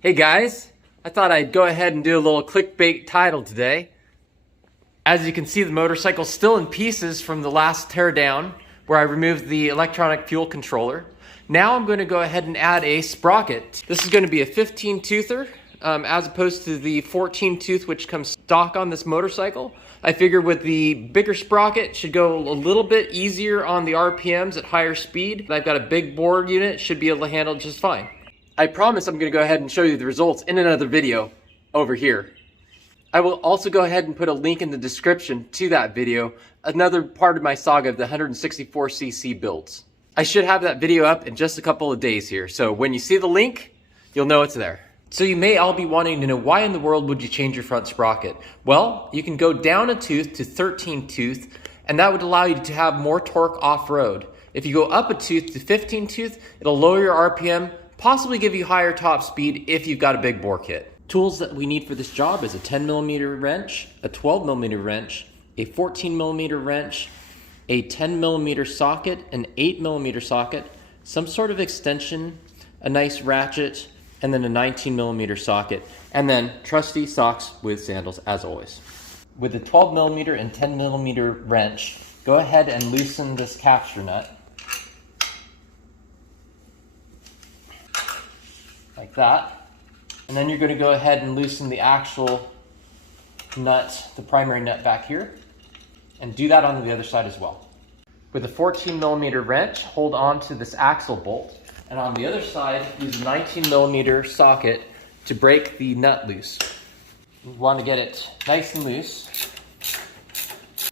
Hey guys, I thought I'd go ahead and do a little clickbait title today. As you can see, the motorcycle's still in pieces from the last teardown where I removed the electronic fuel controller. Now I'm going to go ahead and add a sprocket. This is going to be a 15 toother as opposed to the 14 tooth which comes stock on this motorcycle. I figure with the bigger sprocket should go a little bit easier on the RPMs at higher speed. I've got a big bore unit, should be able to handle it just fine. I promise I'm going to go ahead and show you the results in another video over here. I will also go ahead and put a link in the description to that video, another part of my saga of the 164cc builds. I should have that video up in just a couple of days here, so when you see the link, you'll know it's there. So you may all be wanting to know, why in the world would you change your front sprocket? Well, you can go down a tooth to 13 tooth, and that would allow you to have more torque off-road. If you go up a tooth to 15 tooth, it'll lower your RPM, possibly give you higher top speed if you've got a big bore kit. Tools that we need for this job is a 10mm wrench, a 12mm wrench, a 14mm wrench, a 10mm socket, an 8mm socket, some sort of extension, a nice ratchet, and then a 19mm socket, and then trusty socks with sandals as always. With the 12mm and 10mm wrench, go ahead and loosen this capture nut. Like that. And then you're going to go ahead and loosen the actual nut, the primary nut back here, and do that on the other side as well. With a 14mm wrench, hold on to this axle bolt, and on the other side, use a 19mm socket to break the nut loose. You want to get it nice and loose,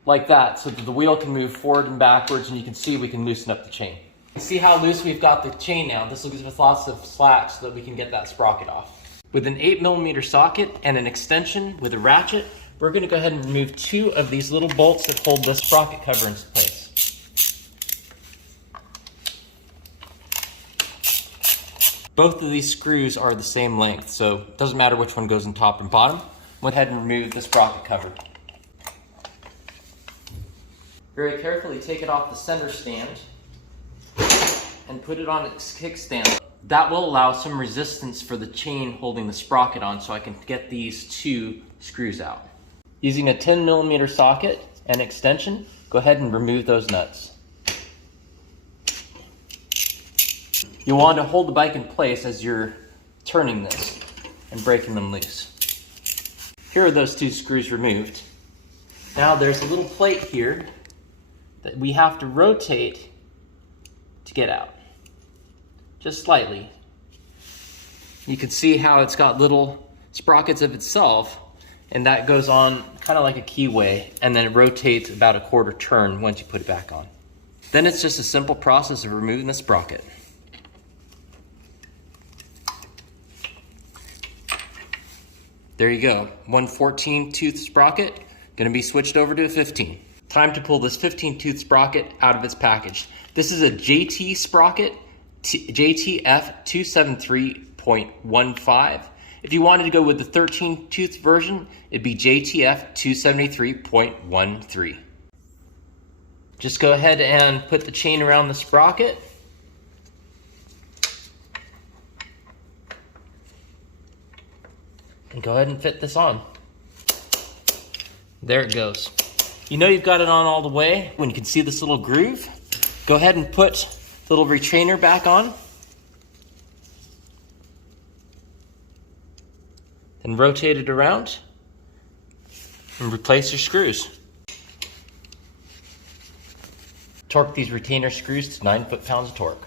like that, so that the wheel can move forward and backwards, and you can see we can loosen up the chain. See how loose we've got the chain now. This will give us lots of slack so that we can get that sprocket off. With an 8mm socket and an extension with a ratchet, we're going to go ahead and remove two of these little bolts that hold the sprocket cover in place. Both of these screws are the same length, so it doesn't matter which one goes in top and bottom. Go ahead and remove the sprocket cover. Very carefully take it off the center stand and put it on its kickstand. That will allow some resistance for the chain holding the sprocket on, so I can get these two screws out. Using a 10mm socket and extension, go ahead and remove those nuts. You'll want to hold the bike in place as you're turning this and breaking them loose. Here are those two screws removed. Now there's a little plate here that we have to rotate to get out. Just slightly. You can see how it's got little sprockets of itself, and that goes on kind of like a keyway, and then it rotates about a quarter turn once you put it back on. Then it's just a simple process of removing the sprocket. There you go, one 14 tooth sprocket, gonna be switched over to a 15. Time to pull this 15 tooth sprocket out of its package. This is a JT sprocket, JTF 273.15. If you wanted to go with the 13 tooth version, it'd be JTF 273.13. Just go ahead and put the chain around the sprocket. And go ahead and fit this on. There it goes. You know you've got it on all the way when you can see this little groove. Go ahead and put the little retainer back on. Then rotate it around and replace your screws. Torque these retainer screws to 9 foot-pounds of torque.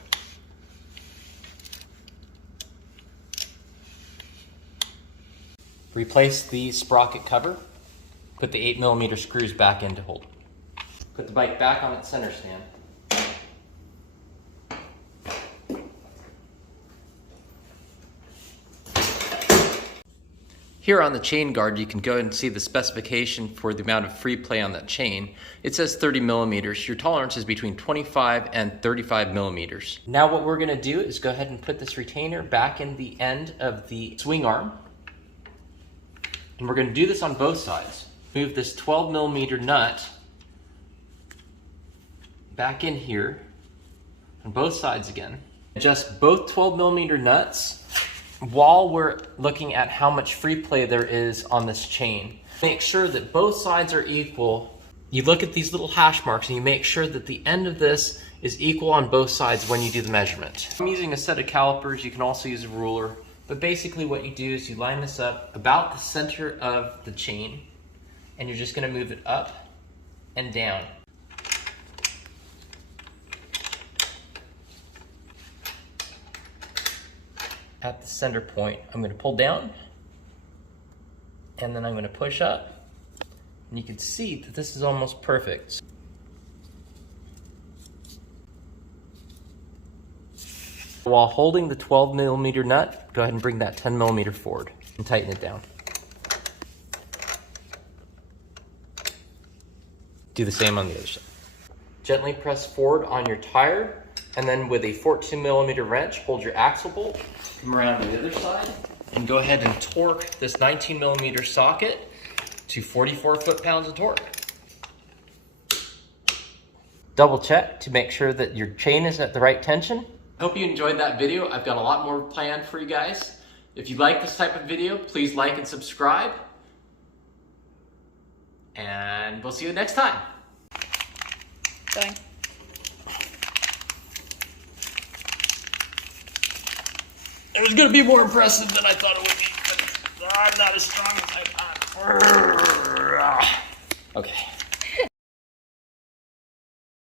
Replace the sprocket cover. Put the 8mm screws back in to hold. Put the bike back on its center stand. Here on the chain guard, you can go ahead and see the specification for the amount of free play on that chain. It says 30mm. Your tolerance is between 25 and 35mm. Now what we're going to do is go ahead and put this retainer back in the end of the swing arm. And we're going to do this on both sides. Move this 12mm nut back in here on both sides again. Adjust both 12mm nuts while we're looking at how much free play there is on this chain, make sure that both sides are equal. You look at these little hash marks and you make sure that the end of this is equal on both sides when you do the measurement. I'm using a set of calipers. You can also use a ruler. But basically what you do is you line this up about the center of the chain, and you're just going to move it up and down. At the center point, I'm going to pull down, and then I'm going to push up, and you can see that this is almost perfect. While holding the 12mm nut, go ahead and bring that 10mm forward and tighten it down. Do the same on the other side. Gently press forward on your tire, and then with a 14mm wrench, hold your axle bolt, come around to the other side, and go ahead and torque this 19mm socket to 44 foot-pounds of torque. Double check to make sure that your chain is at the right tension. Hope you enjoyed that video. I've got a lot more planned for you guys. If you like this type of video, please like and subscribe. And we'll see you next time. Bye. It was going to be more impressive than I thought it would be, but I'm not as strong as I thought. Okay.